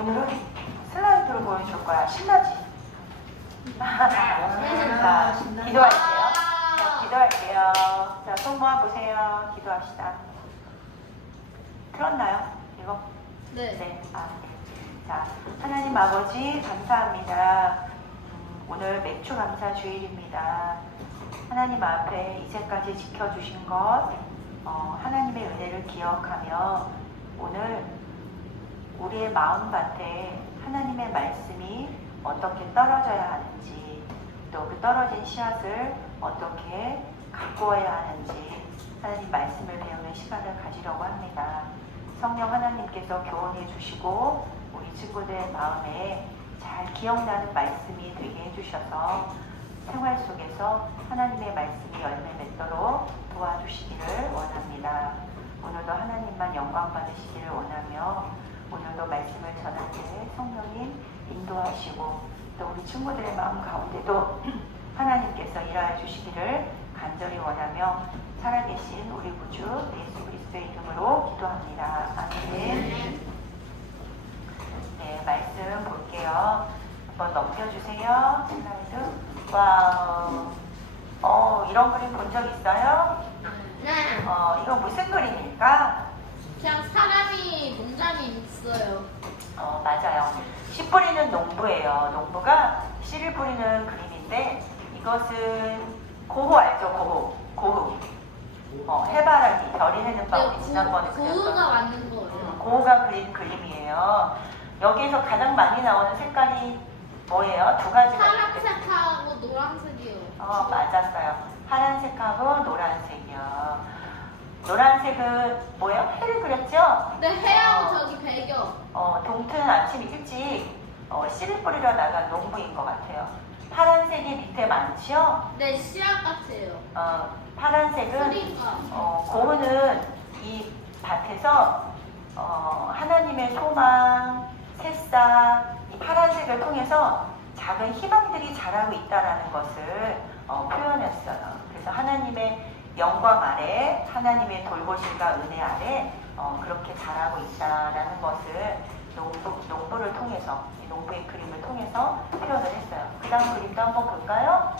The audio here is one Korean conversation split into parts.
오늘은 슬라이드로 보여줄 거야. 신나지? 자, 기도할게요. 자, 기도할게요. 자, 손 모아보세요. 기도합시다. 틀었나요? 이거? 네. 네. 아, 네. 자, 하나님 아버지 감사합니다. 오늘 맥주 감사 주일입니다. 하나님 앞에 이제까지 지켜주신 것, 하나님의 은혜를 기억하며 오늘 우리의 마음밭에 하나님의 말씀이 어떻게 떨어져야 하는지, 또 그 떨어진 씨앗을 어떻게 가꾸어야 하는지 하나님 말씀을 배우는 시간을 가지려고 합니다. 성령 하나님께서 교훈해 주시고 우리 친구들 마음에 잘 기억나는 말씀이 되게 해주셔서 생활 속에서 하나님의 말씀이 열매 맺도록 도와주시기를 원합니다. 오늘도 하나님만 영광 받으시기를 원하며 오늘도 말씀을 전할 때 성령님 인도하시고 또 우리 친구들의 마음 가운데도 하나님께서 일하여 주시기를 간절히 원하며 살아계신 우리 구주 예수 그리스도의 이름으로 기도합니다. 아멘. 네, 말씀 볼게요. 한번 넘겨주세요. 슬라이드. 와우. 이런 그림 본 적 있어요? 네. 이거 무슨 그림일까? 그냥 사람이 문장이 있어요. 맞아요. 씨 뿌리는 농부예요. 농부가 씨를 뿌리는 그림인데 이것은 고흐 알죠? 고흐. 해바라기, 별이 해는 바 우리 지난번에 고흐가 만든 거예요. 고흐가 그린 그림이에요. 여기에서 가장 많이 나오는 색깔이 뭐예요? 두 가지가 있는데. 파란색하고 노란색이요. 맞았어요. 파란색하고 노란색이요. 노란색은 뭐예요? 해를 그렸죠? 네, 해하고 저기 배경. 동트는 아침 일찍 씨를 뿌리러 나간 농부인 것 같아요. 파란색이 밑에 많지요? 네, 씨앗 같아요. 파란색은 그러니까. 고흐는 이 밭에서 하나님의 소망, 새싹, 이 파란색을 통해서 작은 희망들이 자라고 있다는 것을 표현했어요. 그래서 하나님의 영광 아래, 하나님의 돌보심과 은혜 아래 그렇게 자라고 있다는 것을 농부를 통해서, 농부의 그림을 통해서 표현을 했어요. 그 다음 그림도 한번 볼까요?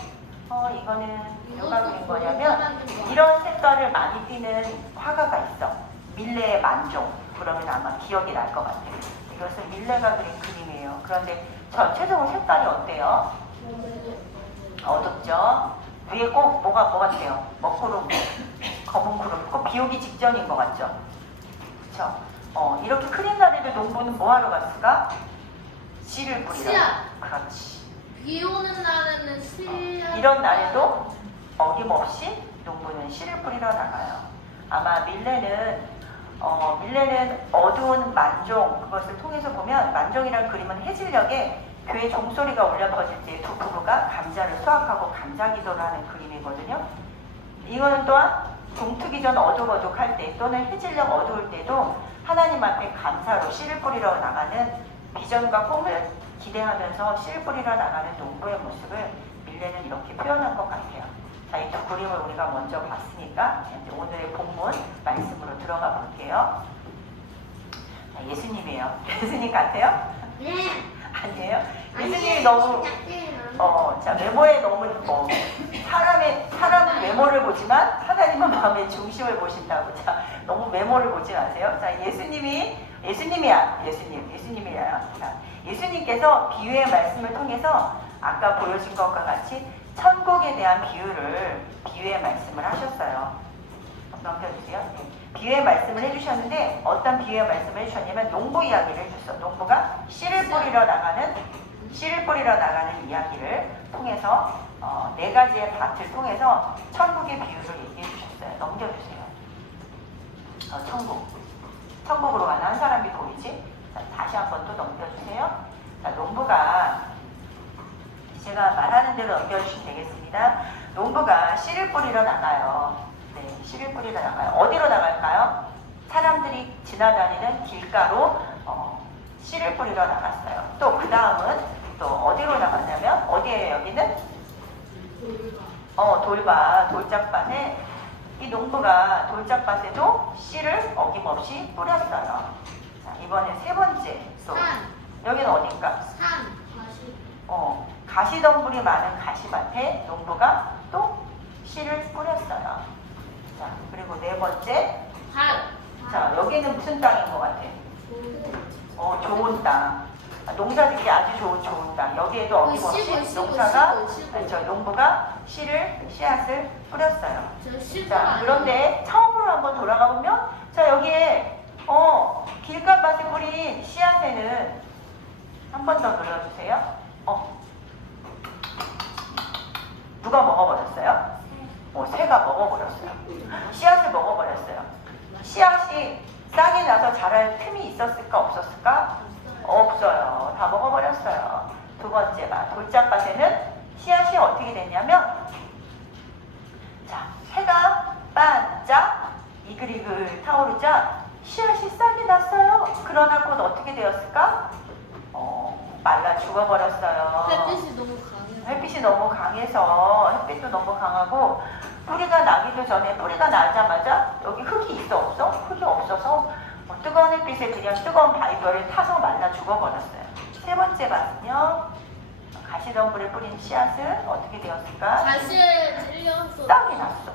이거는 누가 그린 거냐면 이런 색깔을 많이 띠는 화가가 있어. 밀레의 만종. 그러면 아마 기억이 날 것 같아요. 이것은 밀레가 그린 그림이에요. 그런데 전체적으로 색깔이 어때요? 어둡죠? 위에 꼭 뭐가 돼요? 먹구름, 검은 구름, 꼭 비 오기 직전인 것 같죠? 그쵸? 이렇게 크린 날에도 농부는 뭐 하러 갔을까? 씨를 뿌리러. 씨앗. 그렇지. 비 오는 날에는 씨앗. 이런 날에도 어김없이 농부는 씨를 뿌리러 나가요. 아마 밀레는 어두운 만종, 그것을 통해서 보면 만종이라는 그림은 해질녘에 교회 종소리가 울려 퍼질 때 두 부부가 감자를 수확하고 감자 기도를 하는 그림이거든요. 이거는 또한 동트기 전 어둑어둑할 때 또는 해질녘 어두울 때도 하나님 앞에 감사로 씨를 뿌리러 나가는 비전과 꿈을 기대하면서 씨를 뿌리러 나가는 농부의 모습을 밀레는 이렇게 표현한 것 같아요. 자, 이 두 그림을 우리가 먼저 봤으니까 이제 오늘의 본문 말씀으로 들어가 볼게요. 자, 예수님이에요. 예수님 같아요? 네. 아니에요? 예수님이 너무 자, 외모에 너무 사람은 외모를 보지만 하나님은 마음의 중심을 보신다고. 자, 너무 외모를 보지 마세요. 자, 예수님이야. 자, 예수님께서 비유의 말씀을 통해서 아까 보여준 것과 같이 천국에 대한 비유의 말씀을 하셨어요. 넘겨주세요. 네. 비유의 말씀을 해주셨는데 어떤 비유의 말씀을 해주셨냐면 농부 이야기를 해줬어. 농부가 씨를 뿌리러 나가는 이야기를 통해서 네 가지의 밭을 통해서 천국의 비유를 얘기해 주셨어요. 넘겨주세요. 천국으로 가는 한 사람이 보이지? 자, 다시 한번 또 넘겨주세요. 자, 농부가 제가 말하는 대로 넘겨주시면 되겠습니다. 농부가 씨를 뿌리러 나가요. 네, 씨를 뿌리러 나가요. 어디로 나갈까요? 사람들이 지나다니는 길가로 씨를 뿌리러 나갔어요. 또 그 다음은 또 어디로 나갔냐면 어디에요? 여기는? 돌짝밭에 이 농부가 돌짝밭에도 씨를 어김없이 뿌렸어요. 자, 이번에 세 번째 또 여기는 어딘가? 산, 다시. 가시덤불이 많은 가시밭에 농부가 또 씨를 뿌렸어요. 자, 그리고 네 번째. 자, 여기는 무슨 땅인 것 같아? 좋은 땅. 농사짓기 아주 좋은 땅. 여기에도 어김없이 농사가, 농부가 씨앗을 뿌렸어요. 자, 그런데 처음으로 한번 돌아가 보면, 자, 여기에, 길가밭에 뿌린 씨앗에는 한 번 더 눌러주세요. 누가 먹어버렸어요? 새가 먹어버렸어요. 씨앗을 먹어버렸어요. 씨앗이 싹이 나서 자랄 틈이 있었을까 없었을까? 없어요. 다 먹어버렸어요. 두 번째 밭, 돌짝밭에는 씨앗이 어떻게 됐냐면, 자, 해가 반짝 이글이글 타오르자 씨앗이 싹이 났어요. 그러나 곧 어떻게 되었을까? 말라 죽어버렸어요. 햇빛이 너무 강해서 햇빛도 너무 강하고 뿌리가 나기도 전에 뿌리가 나자마자 여기 흙이 있어 없어? 흙이 없어서 뜨거운 햇빛에 그냥 뜨거운 바위별을 타서 말라 죽어버렸어요. 세 번째 밭은요. 가시덤불에 뿌린 씨앗은 어떻게 되었을까? 가시에 찔려서. 싹이 났어.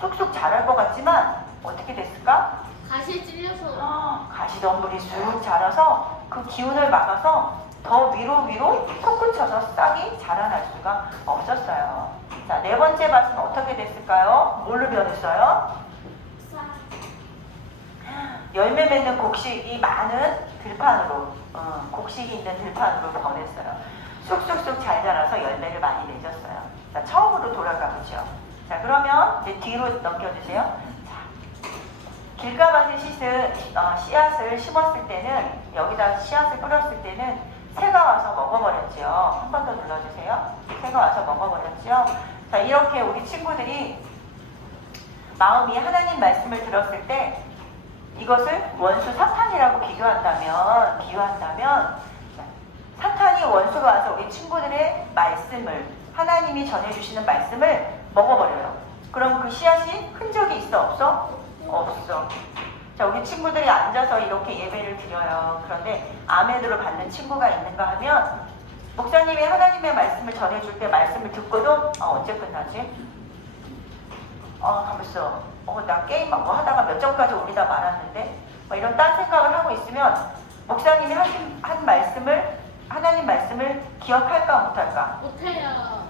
쑥쑥 자랄 것 같지만 어떻게 됐을까? 가시에 찔려서. 가시덤불이 쑥 자라서 그 기운을 막아서 더 위로 솟구쳐서 싹이 자라날 수가 없었어요. 자, 네 번째 밭은 어떻게 됐을까요? 뭘로 변했어요? 열매 맺는 곡식이 많은 들판으로, 곡식이 있는 들판으로 변했어요. 쑥쑥쑥 잘 자라서 열매를 많이 맺었어요. 자, 처음으로 돌아가보죠. 자, 그러면 이제 뒤로 넘겨주세요. 자, 길가밭에 씨앗을 심었을 때는, 여기다 씨앗을 뿌렸을 때는 새가 와서 먹어버렸죠. 한 번 더 눌러주세요. 새가 와서 먹어버렸죠. 자, 이렇게 우리 친구들이 마음이 하나님 말씀을 들었을 때 이것을 원수 사탄이라고 비유한다면 사탄이 원수가 와서 우리 친구들의 말씀을, 하나님이 전해주시는 말씀을 먹어버려요. 그럼 그 씨앗이 흔적이 있어 없어? 없어. 자, 우리 친구들이 앉아서 이렇게 예배를 드려요. 그런데 아멘으로 받는 친구가 있는가 하면, 목사님이 하나님의 말씀을 전해줄 때 말씀을 듣고도 언제 끝나지? 가만있어. 나 게임 뭐 하다가 몇 점까지 올리다 말았는데 이런 딴 생각을 하고 있으면 목사님이 한 말씀을, 하나님 말씀을 기억할까 못할까? 못해요.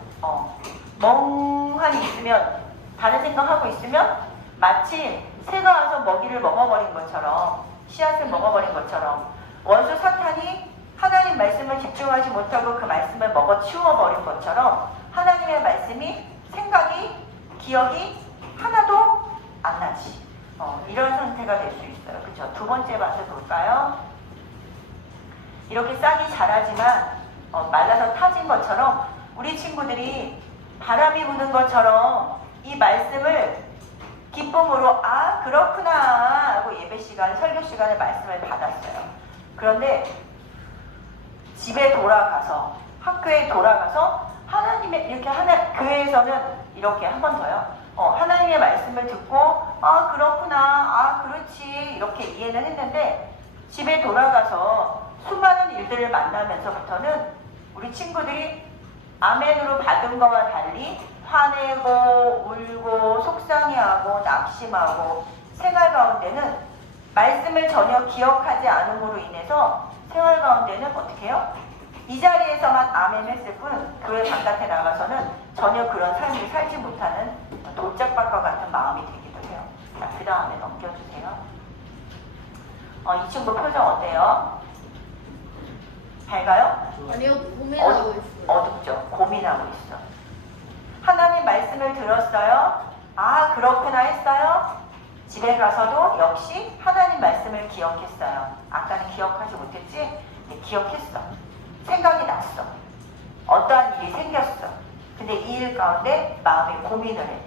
멍하니 있으면, 다른 생각하고 있으면 마치 새가 와서 먹이를 먹어버린 것처럼, 씨앗을 먹어버린 것처럼 원수 사탄이 하나님 말씀을 집중하지 못하고 그 말씀을 먹어 치워버린 것처럼 하나님의 말씀이, 생각이, 기억이 하나도 안 나지. 이런 상태가 될 수 있어요. 그렇죠? 두 번째 밭을 볼까요? 이렇게 싹이 자라지만 말라서 타진 것처럼 우리 친구들이 바람이 부는 것처럼 이 말씀을 기쁨으로 그렇구나 하고 예배 시간, 설교 시간에 말씀을 받았어요. 그런데 집에 돌아가서, 학교에 돌아가서 하나님의, 이렇게 교회에서는 이렇게 한 번 더요. 하나님의 말씀을 듣고 그렇구나, 그렇지 이렇게 이해는 했는데 집에 돌아가서 수많은 일들을 만나면서부터는 우리 친구들이 아멘으로 받은 것과 달리 화내고 울고 속상해하고 낙심하고 생활 가운데는 말씀을 전혀 기억하지 않음으로 인해서 생활 가운데는 어떻게 해요? 이 자리에서만 아멘 했을 뿐 교회 바깥에 나가서는 전혀 그런 삶을 살지 못하는 돌짝밭과 같은 마음이 되기도 해요. 자, 그 다음에 넘겨주세요. 이 친구 표정 어때요? 밝아요? 아니요, 고민하고 있어요. 어둡죠? 고민하고 있어. 하나님 말씀을 들었어요? 그렇구나 했어요? 집에 가서도 역시 하나님 말씀을 기억했어요. 아까는 기억하지 못했지? 네, 기억했어. 생각이 났어. 어떠한 일이 생겼어. 근데 이 일 가운데 마음에 고민을 해.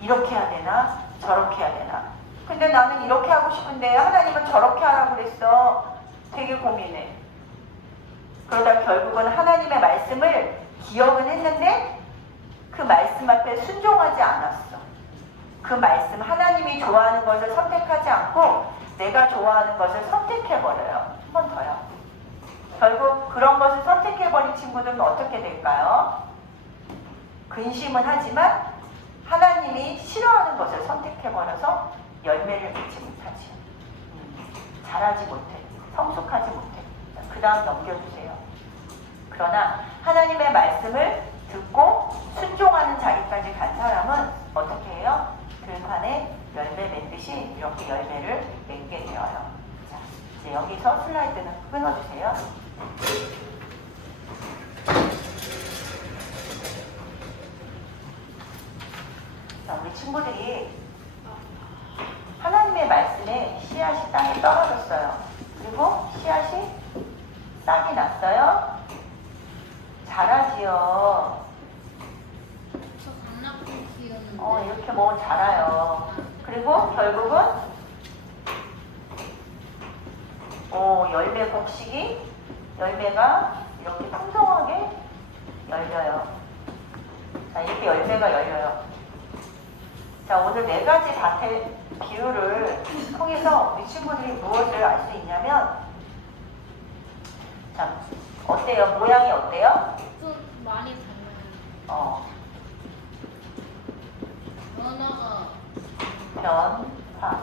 이렇게 해야 되나? 저렇게 해야 되나? 근데 나는 이렇게 하고 싶은데 하나님은 저렇게 하라고 그랬어. 되게 고민해. 그러다 결국은 하나님의 말씀을 기억은 했는데 그 말씀 앞에 순종하지 않았어. 그 말씀, 하나님이 좋아하는 것을 선택하지 않고 내가 좋아하는 것을 선택해버려요. 한 번 더요. 결국 그런 것을 선택해버린 친구들은 어떻게 될까요? 근심은 하지만 하나님이 싫어하는 것을 선택해버려서 열매를 맺지 못하지. 잘하지 못해. 성숙하지 못해. 그 다음 넘겨주세요. 그러나 하나님의 말씀을 듣고 순종하는 자리까지 간 사람은 어떻게 해요? 들판에 열매 맺듯이 이렇게 열매를 맺게 되어요. 자, 이제 여기서 슬라이드는 끊어주세요. 자, 우리 친구들이 하나님의 말씀에 씨앗이 땅에 떨어졌어요. 그리고 씨앗이 싹이 났어요. 자라지요. 저 강낭콩 키우는데. 이렇게 뭐 자라요. 그리고 결국은 열매 곡식이 열매가 이렇게 풍성하게 열려요. 자, 이렇게 열매가 열려요. 자, 오늘 4가지 밭의 비유를 통해서 우리 친구들이 무엇을 알 수 있냐면, 자, 어때요? 모양이 어때요? 좀 많이 달라요. 변화가. 변화.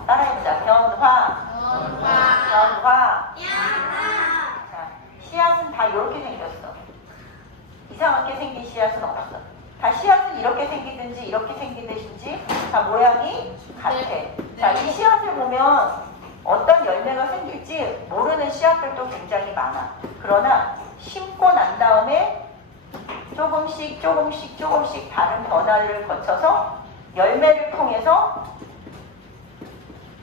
따라해보자. 변화. 변화. 자, 씨앗은 다 이렇게 생겼어. 이상하게 생긴 씨앗은 없어. 다 씨앗은 이렇게 생기든지 이렇게 생기든지 다 모양이 같아. 네. 자, 이 씨앗을 보면 어떤 열매가 생길지 모르는 씨앗들도 굉장히 많아. 그러나 심고 난 다음에 조금씩 다른 변화를 거쳐서 열매를 통해서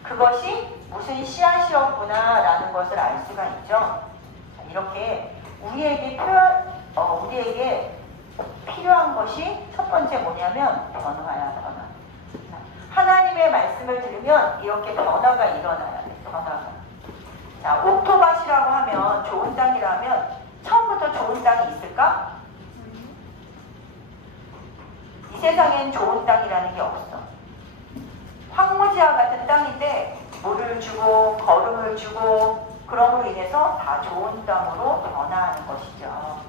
그것이 무슨 씨앗이었구나라는 것을 알 수가 있죠. 자, 이렇게 우리에게 필요한 것이 첫 번째 뭐냐면 변화야, 변화. 자, 하나님의 말씀을 들으면 이렇게 변화가 일어나야 돼, 변화가. 자, 옥토밭이라고 하면, 좋은 땅이라면 처음부터 좋은 땅이 있을까? 이 세상엔 좋은 땅이라는 게 없어. 황무지와 같은 땅인데 물을 주고 거름을 주고 그럼으로 인해서 다 좋은 땅으로 변화하는 것이죠.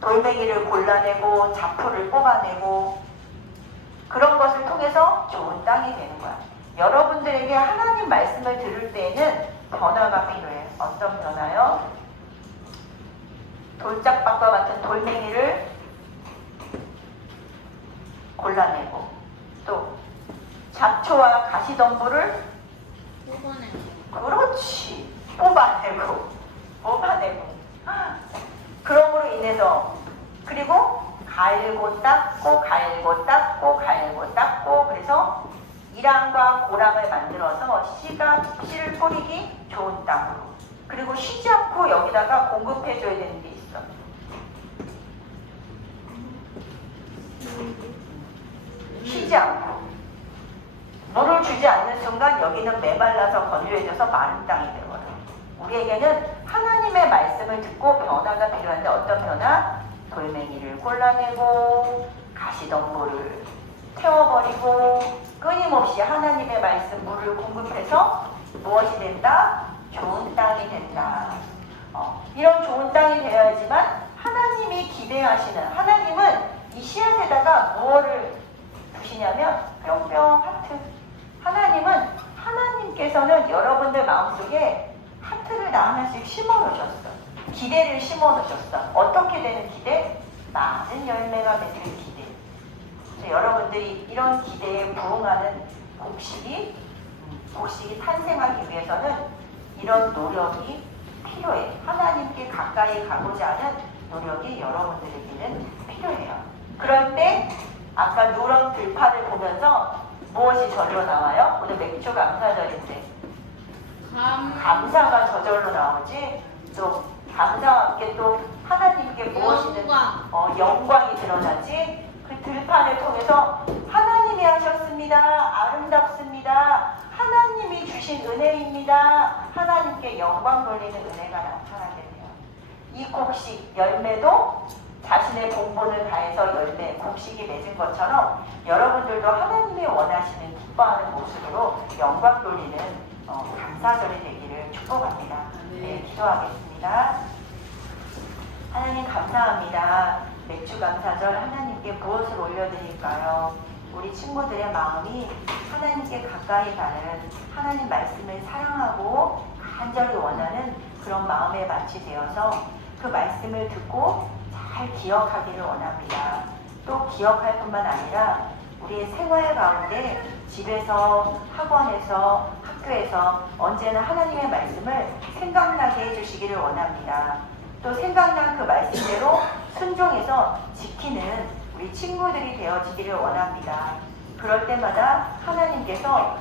돌멩이를 골라내고 자풀을 뽑아내고 그런 것을 통해서 좋은 땅이 되는 거야. 여러분들에게 하나님 말씀을 들을 때에는 변화가 필요해. 어떤 변화요? 돌짝밭과 같은 돌멩이를 골라내고 또 잡초와 가시덤불을 그렇지 뽑아내고 그럼으로 인해서 그리고 갈고 닦고 그래서 이랑과 고랑을 만들어서 씨를 뿌리기 좋은 땅으로 그리고 쉬지 않고 여기다가 공급해줘야 되는 게 있어. 쉬지 않고 물을 주지 않는 순간 여기는 메말라서 건조해져서 마른 땅이 되어요. 우리에게는 하나님의 말씀을 듣고 변화가 필요한데 어떤 변화? 돌멩이를 골라내고 가시덤불을 태워버리고 끊임없이 하나님의 말씀 물을 공급해서 무엇이 된다? 좋은 땅이 된다. 이런 좋은 땅이 되어야지만 하나님이 기대하시는 하나님은 이 씨앗에다가 무엇을 두시냐면 뿅뿅 하트. 하나님께서는 여러분들 마음속에 하트를 하나씩 심어놓으셨어. 기대를 심어놓으셨어. 어떻게 되는 기대? 많은 열매가 맺는 기대. 여러분들이 이런 기대에 부응하는 곡식이 탄생하기 위해서는 이런 노력이 필요해. 하나님께 가까이 가고자 하는 노력이 여러분들에게는 필요해요. 그럴 때 아까 누런 들판을 보면서 무엇이 절로 나와요? 오늘 맥주 감사절인데 감사가 저절로 나오지. 또 감사와 함께 또 하나님께 무엇이든 영광이 드러나지. 그 들판을 통해서 하나님이 하셨습니다. 아름답습니다. 하나님이 주신 은혜입니다. 하나님께 영광 돌리는 은혜가 나타나게 돼요. 이 곡식 열매도 자신의 본분을 다해서 곡식이 맺은 것처럼 여러분들도 하나님이 원하시는 기뻐하는 모습으로 영광 돌리는 감사절이 되기를 축복합니다. 네, 기도하겠습니다. 하나님 감사합니다. 맥주 감사절 하나님께 무엇을 올려드릴까요? 우리 친구들의 마음이 하나님께 가까이 가는 하나님 말씀을 사랑하고 간절히 원하는 그런 마음에 마치 되어서 그 말씀을 듣고 잘 기억하기를 원합니다. 또 기억할 뿐만 아니라 우리의 생활 가운데 집에서, 학원에서, 학교에서 언제나 하나님의 말씀을 생각나게 해주시기를 원합니다. 또 생각난 그 말씀대로 순종해서 지키는 우리 친구들이 되어지기를 원합니다. 그럴 때마다 하나님께서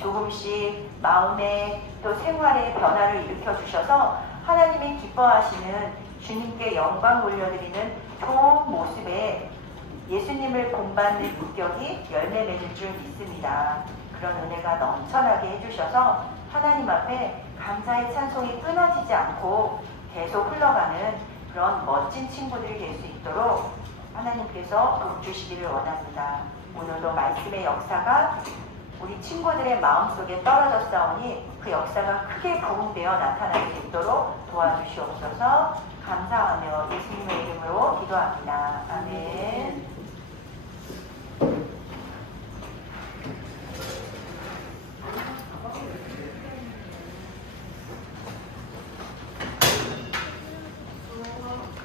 조금씩 마음에 또 생활에 변화를 일으켜 주셔서 하나님이 기뻐하시는 주님께 영광 올려드리는 좋은 모습에 예수님을 본받는 인격이 열매 맺을 줄 믿습니다. 그런 은혜가 넘쳐나게 해주셔서 하나님 앞에 감사의 찬송이 끊어지지 않고 계속 흘러가는 그런 멋진 친구들이 될 수 있도록 하나님께서 도와주시기를 원합니다. 오늘도 말씀의 역사가 우리 친구들의 마음속에 떨어졌사오니 그 역사가 크게 부흥되어 나타나게 되도록 도와주시옵소서. 감사하며 예수님의 이름으로 기도합니다. 아멘.